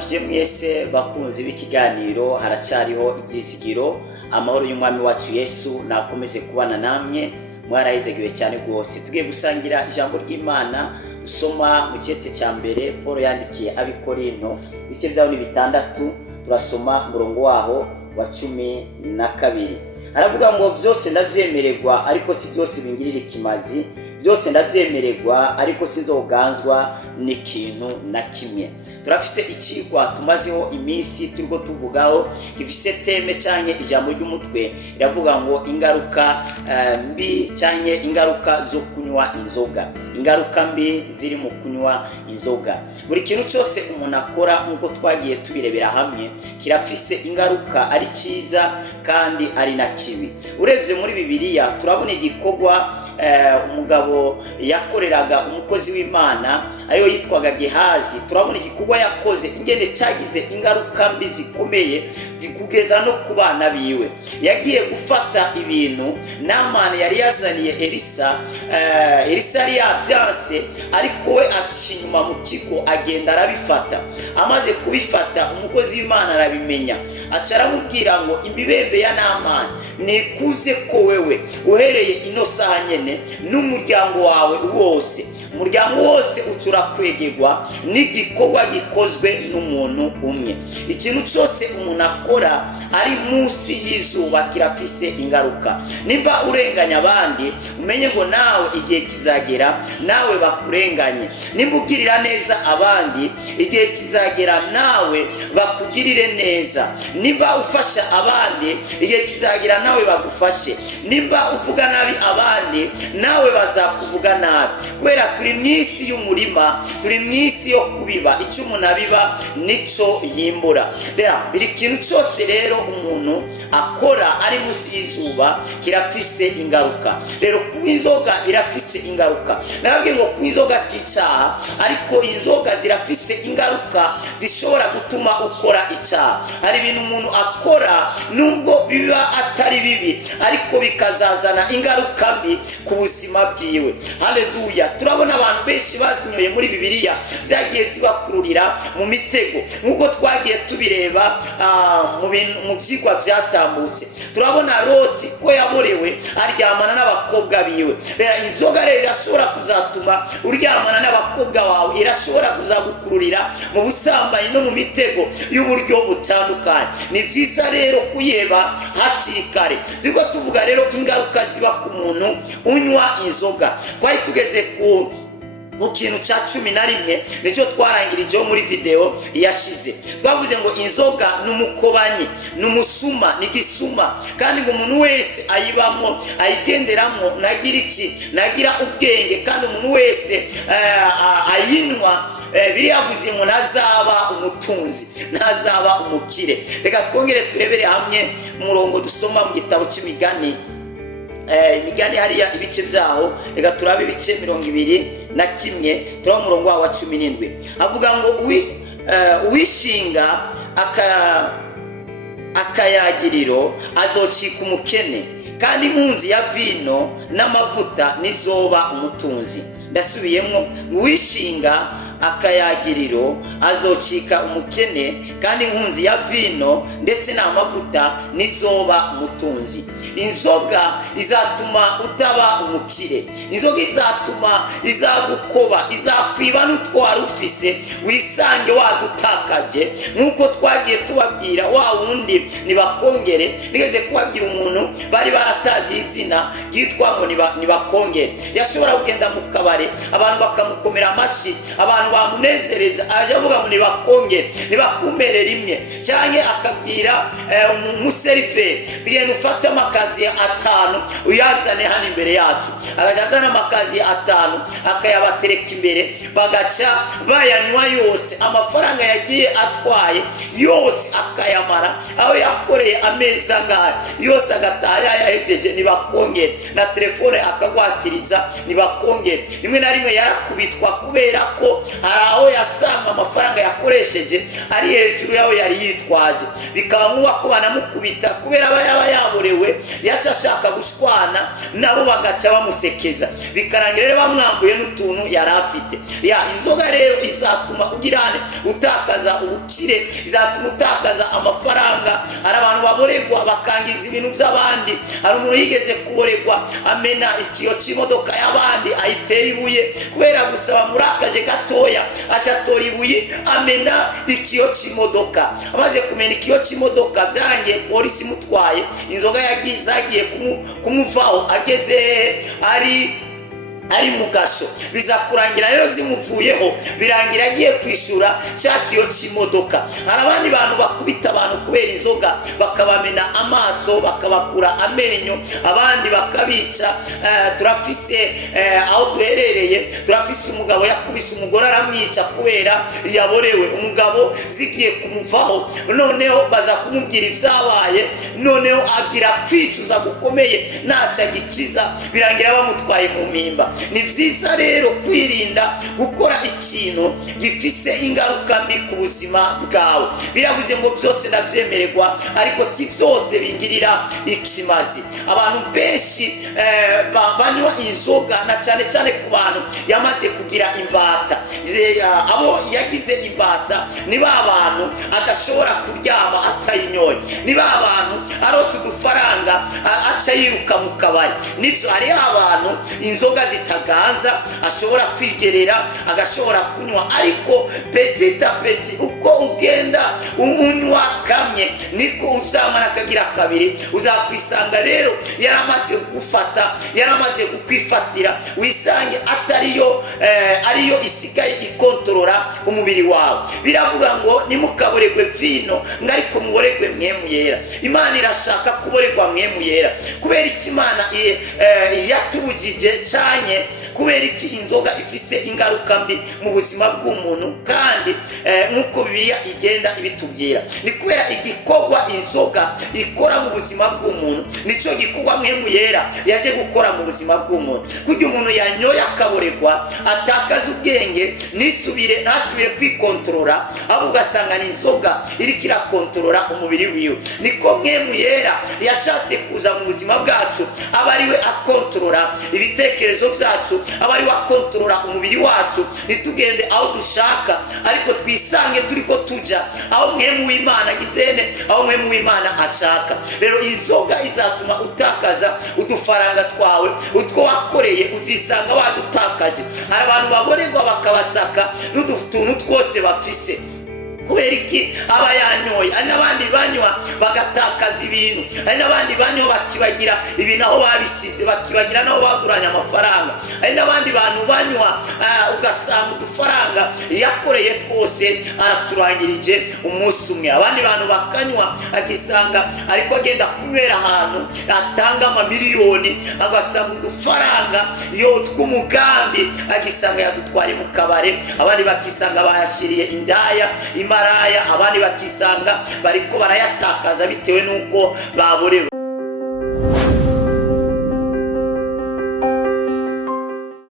ndabaramukije mwese bakunzi b'ikiganiro haracariho ibyizigiro amahoro y'umwami wacu Yesu nakomeze kubana namwe mwarahizegiwe cyane rwose. Tugiye gusangira ijambo ry'Imana usoma mu cyete cya mbere Paul yandikiye abikorinto bice byaho ni bitandatu, turasoma murongo waho wa 12. Aravuga ngo byose ndavyemererwa ariko si byose bingirira ikimazi, byose ndavyemererwa ariko sinzoganzwa n'ikintu na kimwe. Turafise ikigwa tumazeho iminsi turiko tuvugaho gifise teme canke ijambo ry'umutwe iravuga ngo ingaruka mbi canke ingaruka zo kunywa inzoga, ingaruka mbi ziri mu kunywa inzoga. Buri kintu cyose umuntu akora nkuko twagiye tubirebera hamwe kirafise ingaruka ari ciza kandi ari na kibi. Urebye muri Bibiliya turabona igikorwa umugabo yakoreraga umukozi w'Imana ariyo yitwaga Gehazi. Turabona igikorwa yakoze ingene cyagize ingaruka mbi zikomeye kugeza no ku bana biwe. Yagiye gufata ibintu Namani yari yazaniye Elisa yari yabyanse, ariko we acinyuma mu kigo agenda arabifata. Amaze kubifata umukozi w'Imana arabimenya, aca aramubwira ngo imibembe ya Namani nikuze ko wewe uhereye ino saha nyene n'umuryango wawe wose, umuryango wose ucura kwegegwa n'igikorwa gikozwe n'umuntu umwe. Ikintu cyose umuntu akora ari munsi y'izuba kirafise ingaruka. Nimba urenganya abandi umenye ngo nawe igihe kizagera nawe bakurenganye. Nimba ugirira neza abandi igihe kizagera nawe bakugirire neza. Nimba ufasha abandi igihe kizagera nawe bagufashe. Nimba uvuga nabi abandi nawe bazakuvuga nabi. Kubera turi mwisi y'umurima, turi mwisi yo kubiba, icyo umuntu abiba nico yimbura. Rero biri kintu cyose rero umuntu akora ari munsi y'izuba kirafise ingaruka. Rero kunywa inzoga birafise ingaruka. Nababwiye ngo kunywa inzoga si icyaha, ariko inzoga zirafise ingaruka zishobora gutuma ukora icyaha. Hari ibintu umuntu akora nubwo biba atari bibi ariko bikazazana ingaruka mbi ku buzima bwiwe. Haleluya. Turabona abantu benshi bazinyoye muri Bibiliya zagiye zibakururira mu mitego nkuko twagiye tubireba mu byigwa byatambutse. Turabona Loti ko yaborewe aryamana n'abakobwa biwe. Rero inzoga rero irashobora kuzatuma uryamana n'abakobwa wawe, irashobora kuzagukururira mu busambanyi no mu mitego y'uburyo butandukanye. Ni byiza rero kuyeba hakiri kare. Turiko tuvuga rero ingaruka ziba ku muntu unywa inzoga. Twari tugeze ku kintu cya 11 nicyo twarangirijeho muri video yashize. Twavuze ngo inzoga n'umukobanyi, n'umusuma, n'igisuma, kandi ngo umuntu wese ayibamo ayigenderamo nagira ubwenge, kandi umuntu wese ayinywa biri yavuze ngo ntazaba umutunzi, ntazaba umukire. Reka twongere turebere hamwe umurongo dusoma mu gitabo cy'imigani. Imigani hariya ibice byaho, reka turabe ibice 21, turaba umurongo wa 17. Avuga ngo uwishinga akayagiriro azocika umukene, kandi impunzi ya vino n'amavuta nizoba umutunzi. Ndasubiyemo, uwishinga akayagiriro azocika umukene, kandi impunzi ya vino ndetse n'amavuta nizoba umutunzi. Inzoga izatuma utaba umukire. Inzoga izagukoba, izakwiba n'utwara ufise wisange wadutakaje. Nkuko twagiye tubabwira wa wundi nibakongere, nigeze kubabwira umuntu bari baratazi izina yitwa ngo nibakongere. Yashobora kugenda mu kabare abantu bakamukomera amashi, abantu bamunezereza, aje avuga ngo nibakongere, nibakumere rimwe. Cyane akabwira umuseriveri tugenda ufate amakazi 5 uyazane hano imbere yacu. Agazana amakazi 5 akayabatereka imbere, bagaca bayanywa yose. Amafaranga yagiye atwaye yose akayamara, aho yakoreye ameza ngaho yose agataya yahejeje. Nibakongere na telefone akagwatiriza, nibakongere. Rimwe na rimwe yarakubitwa kubera ko hari aho yasanga amafaranga yakoresheje ari hejuru yaho yari yitwaje, bikaba nk'uwa ko banamukubita kubera aba yaba yaborewe, yaca ashaka gushwana nabo bagaca bamusekeza, bikarangira rero bamwambuye n'utuntu yari afite. Inzoga rero izatuma ugirane utakaza ubukire, izatuma utakaza amafaranga. Hari abantu baboregwa bakangiza ibintu by'abandi. Hari umuntu yigeze kuboregwa amena ikiyo cy'imodoka y'abandi, ayitera ibuye kubera gusaba murakaje gatoya, acatora ibuye amena ikiyo cy'imodoka. Amaze kumena ikiyo cy'imodoka byarangiye polisi mutwaye, inzoga zagiye kumuvaho, ageze ari mu gasho, biza kurangira rero zimuvuyeho, birangira agiye kwishura cya kiyo cy'imodoka. Hari abandi bantu bakubita abantu kubera inzoga, bakabamena amaso, bakabakura amenyo, abandi bakabica. Turafise aho duherereye, turafise umugabo yakubise umugore aramwica kubera yaborewe, umugabo zigiye kumuvaho, noneho baza kumubwira ibyabaye, noneho agira kwicuza gukomeye, ntacyo agikiza, birangira bamutwaye mu mpimba. Ni byiza rero kwirinda gukora ikintu gifise ingaruka mbi ku buzima bwawe. Biravuze ngo byose ndabyemererwa, ariko si byose bingirira ikimazi. Abantu benshi banywa inzoga, na cyane cyane ku bantu yamaze kugira imbata. Abo yagize imbata ni ba bantu adashobora kuryama atayinyoye, ni ba bantu arose udufaranga aca yiruka mu kabari. Nibyo, hari abantu inzoga zitaganza ashobora kwigerera agashobora kunywa, ariko petit à petit uko ugenda unywa kamye niko uzamara akagira kabiri, uzakwisanga rero yaramaze gufata, yaramaze kukwifatira, wisange ariyo isigaye ikontorora umubiri wawe. Biravuga ngo nimukaboregwe vino ngo ariko muboregwe mwemu yera. Imana irashaka kuboregwa mwemu yera. Kubera iki Imana yatubujije cyane, kubera iki inzoga ifise ingaruka mbi mu buzima bw'umuntu, kandi nk'uko Bibiliya igenda ibitubwira, ni kubera igikorwa inzoga ikora mu buzima bw'umuntu nicyo gikorwa mwemu yera yaje gukora mu buzima bw'umuntu. Kugira umuntu yanyoye akaboregwa, atakaza ubwenge, ntasubire kwikontorora, ahubwo ugasanga ni inzoga iriko irakontorora umubiri wiwe. Niko mwemu yera yashatse kuza mu buzima bwacu, aba ariwe akontorora ibitekerezo byacu, aba ariwe akontorora umubiri wacu, nitugende aho dushaka, ariko twisange turiko tuja aho mwemu w'Imana gizene, aho mwemu w'Imana ashaka. Rero inzoga izatuma utakaza udufaranga twawe, utwo wakoreye uzisanga wadutakaje. Hari abantu baboregwa bakabasaka n'udutuntu twose bafise. Kubera iki? Aba yanyoye. Hari n'abandi banywa bagatakaza ibintu, hari n'abandi banywa bakibagira ibintu aho babisize, bakibagira naho baguranye amafaranga. Hari n'abandi bantu banywa ugasanga udufaranga yakoreye twose araturangirije umunsi umwe. Abandi bantu bakanywa agisanga ariko agenda kubera ahantu atanga amamiliyoni, agasanga udufaranga tw'umugambi agisanga yadutwaye mu kabare. Abandi bakisanga bayashiriye indaya, maraya, abandi bakisanga bariko barayatakaza bitewe nuko baborewe.